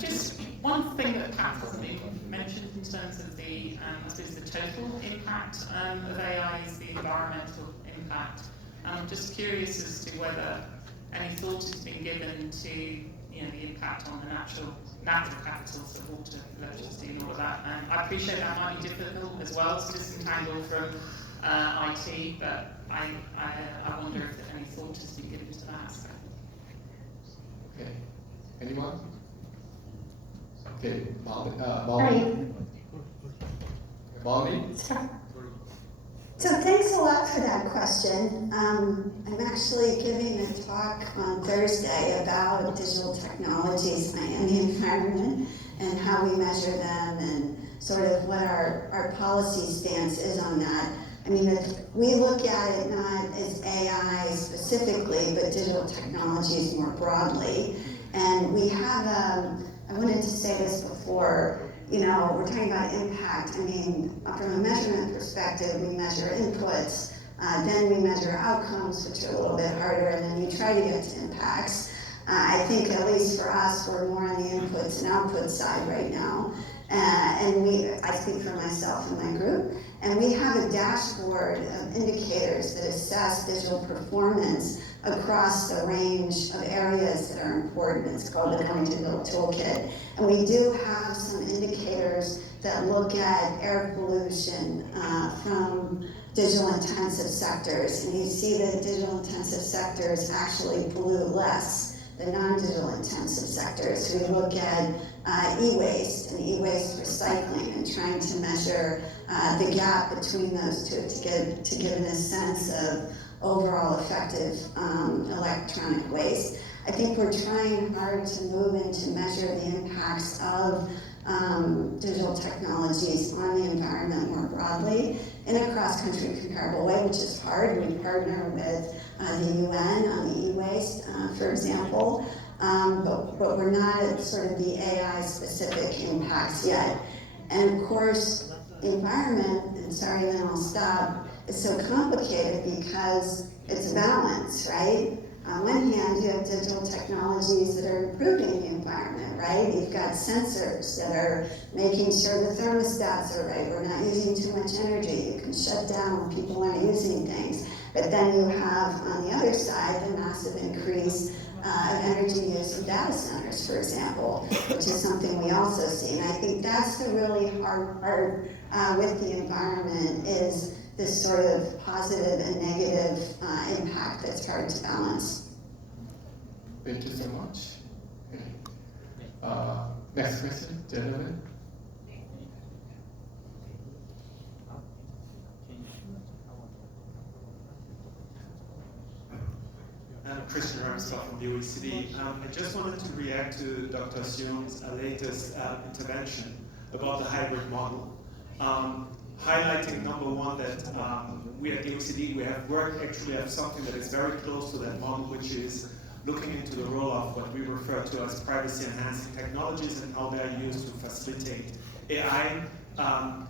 Just one thing that perhaps hasn't been mentioned in terms of the, I suppose, the total impact of AI is the environmental impact. I'm just curious as to whether any thought has been given to, the impact on the natural capitals of water, electricity, and all of that. I appreciate that might be difficult as well to disentangle from IT, but I wonder if any thought has been given to that aspect. Okay. Anyone? Okay, Molly. So thanks a lot for that question. I'm actually giving a talk on Thursday about digital technologies and the environment and how we measure them and sort of what our policy stance is on that. I mean, we look at it not as AI specifically, but digital technologies more broadly. And we have, I wanted to say this before, we're talking about impact. I mean, from a measurement perspective, we measure inputs, then we measure outcomes, which are a little bit harder, and then you try to get to impacts. I think, at least for us, we're more on the inputs and outputs side right now. I speak for myself and my group, and we have a dashboard of indicators that assess digital performance across the range of areas that are important. It's called the Going to Build Toolkit. And we do have some indicators that look at air pollution from digital intensive sectors. And you see that digital intensive sectors actually pollute less than non-digital intensive sectors. So we look at e-waste and e-waste recycling and trying to measure the gap between those two to give a sense of overall effective electronic waste. I think we're trying hard to move into measure the impacts of digital technologies on the environment more broadly in a cross-country comparable way, which is hard. We partner with the UN on the e-waste, for example, but we're not at sort of the AI-specific impacts yet. And of course, the environment, and sorry, then I'll stop, is so complicated because it's balance, right? On one hand, you have digital technologies that are improving the environment, right? You've got sensors that are making sure the thermostats are right. We're not using too much energy. You can shut down when people aren't using things. But then you have, on the other side, the massive increase of energy use in data centers, for example, which is something we also see. And I think that's the really hard part with the environment is this sort of positive and negative impact that's hard to balance. Thank you so much. Next question, gentlemen. I'm Christian Ramsdorff from the OECD. I just wanted to react to Dr. Seung's latest intervention about the hybrid model. Highlighting number one that we at the OECD, we have something that is very close to that model, which is looking into the role of what we refer to as privacy enhancing technologies and how they are used to facilitate AI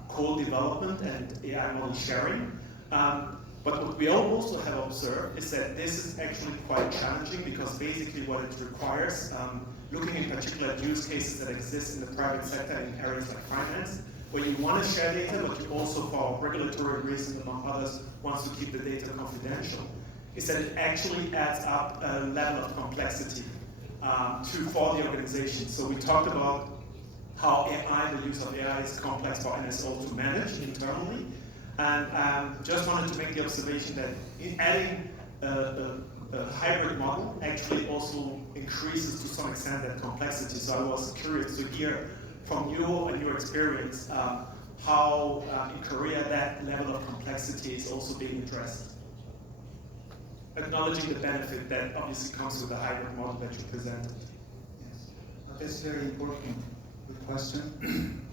co-development and AI model sharing. But what we also have observed is that this is actually quite challenging because basically what it requires, looking in particular at use cases that exist in the private sector in areas like finance, where you want to share data, but you also, for regulatory reasons, among others, wants to keep the data confidential, is that it actually adds up a level of complexity for the organization. So we talked about how AI, the use of AI is complex for NSO to manage internally. And just wanted to make the observation that in adding a hybrid model actually also increases to some extent that complexity. So I was curious to hear from you and your experience how in Korea that level of complexity is also being addressed. Acknowledging the benefit that obviously comes with the hybrid model that you presented. Yes, that's very important. Good question.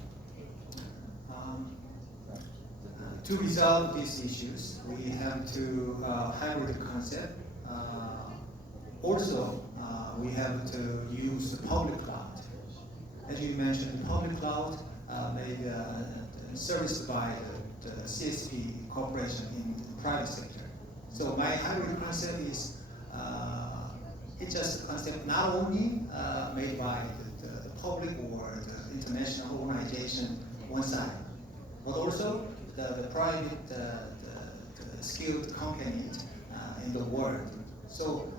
To resolve these issues, we have to hybrid concept. Also, we have to use the public cloud. As you mentioned, the public cloud made serviced by the CSP corporation in the private sector. So my hybrid concept is it's just a concept not only made by the public or the international organization one side, but also the private, the skilled company in the world. So,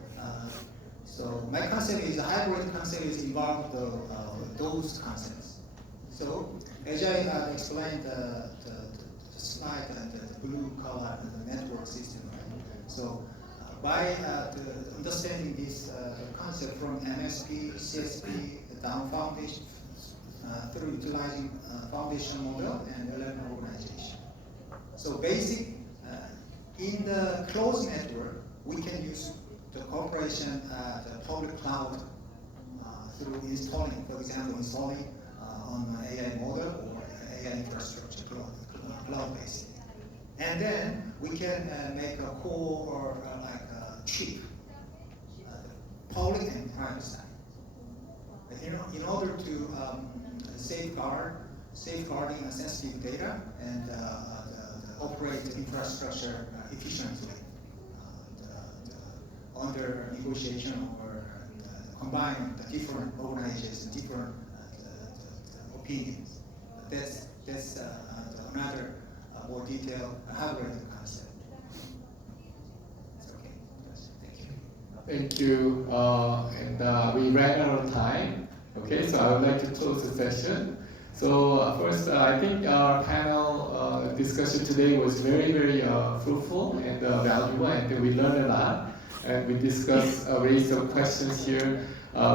so my concept is a hybrid concept is involved those concepts. So as I explained the slide and the blue color and the network system, right? So by understanding this concept from MSP, CSP, the down foundation, through utilizing foundation model and LLM organization. So basic, in the closed network, we can use the corporation, the public cloud through installing, for example, installing on an AI model or AI infrastructure cloud-based. And then we can make a core or like a chip, public and private side. In order to safeguarding sensitive data and operate the infrastructure efficiently under negotiation or combine the different organizations, different opinions. That's another more detailed hybrid concept. It's okay. Yes, thank you. Thank you. And we ran out of time. Okay, so I would like to close the session. So first, I think our panel discussion today was very, very fruitful and valuable, and we learned a lot. And we discussed a range of questions here,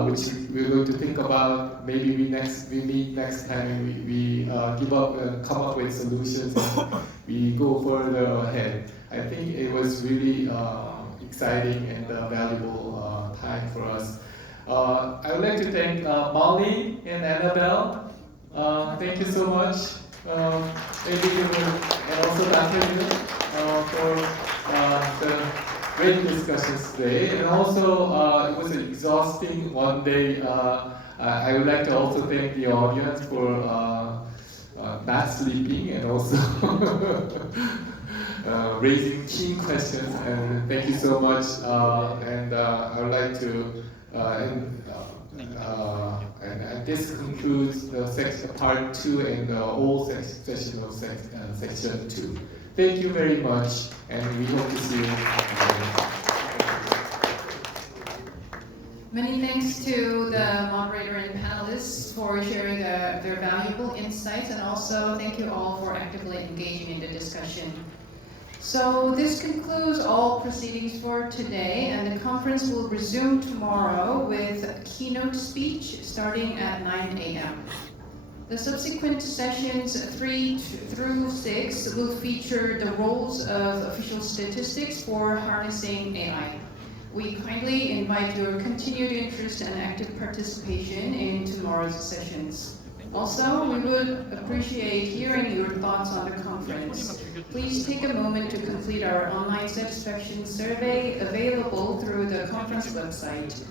which we're going to think about. Maybe we meet next time and we give up and come up with solutions and we go further ahead. I think it was really exciting and valuable time for us. I would like to thank Molly and Annabelle. Thank you so much. Thank you, and also Dr. Yu for the great discussions today. And also, it was an exhausting one day. I would like to also thank the audience for not sleeping and also raising keen questions. And thank you so much. And I would like to and this concludes the part 2 and the whole session of section 2. Thank you very much, and we hope to see you. Many thanks to the moderator and panelists for sharing their valuable insights, and also thank you all for actively engaging in the discussion. So this concludes all proceedings for today, and the conference will resume tomorrow with a keynote speech starting at 9 a.m. The subsequent sessions 3 through 6 will feature the roles of official statistics for harnessing AI. We kindly invite your continued interest and active participation in tomorrow's sessions. Also, we would appreciate hearing your thoughts on the conference. Please take a moment to complete our online satisfaction survey available through the conference website.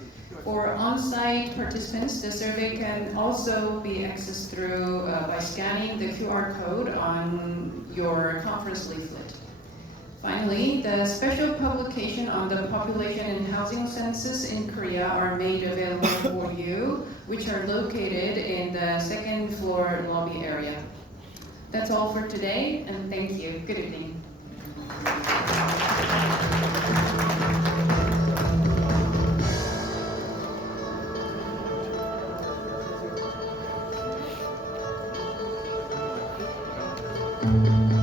For on-site participants, the survey can also be accessed through by scanning the QR code on your conference leaflet. Finally, the special publication on the population and housing census in Korea are made available for you, which are located in the second floor lobby area. That's all for today, and thank you. Good evening.